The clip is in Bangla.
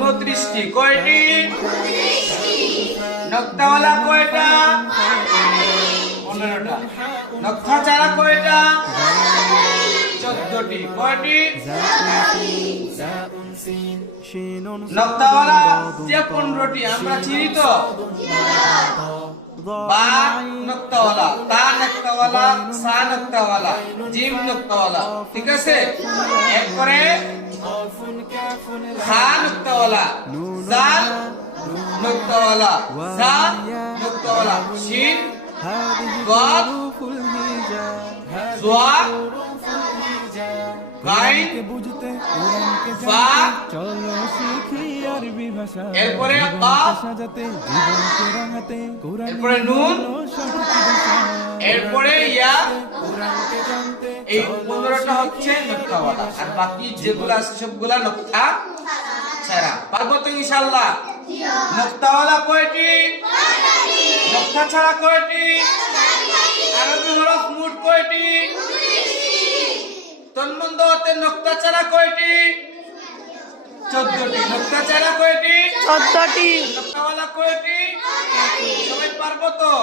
29টি। কয়টি? নক্তাওয়ালা কয়টা? 15টা। নক্তা ছাড়া কয়টা? 14টি। কয়টি? নক্তাওয়ালা যে 15টি আমরা চিনি তো? বা নক্তাওয়ালা, তা নক্তাওয়ালা, সা নক্তাওয়ালা, জিম নক্তাওয়ালা, ঠিক আছে? এরপরে খা নক্তাওয়ালা, জাল নক্তাওয়ালা, জা নক্তাওয়ালা, শিন, গাদ, জোয়া, গাইন, ফা, এরপরে কাফ, এরপরে নুন, এরপরে ইয়া। এই 15টা হচ্ছে নক্তাওয়ালা, আর বাকি যেগুলো আছে সবগুলা নক্তা ছাড়া। পারবো তো ইনশাআল্লাহ? নক্তাওয়ালা কয়টি? নক্তা ছাড়া কয়টি? আরবি হরফ মোট কয়টি? তন্মন্দ হতে নক্তা ছাড়া কয়টি? 14টি। নক্তা ছাড়া কয়টি? 14টি। নক্তাওয়ালা কয়টি? সবাই পারবো তো?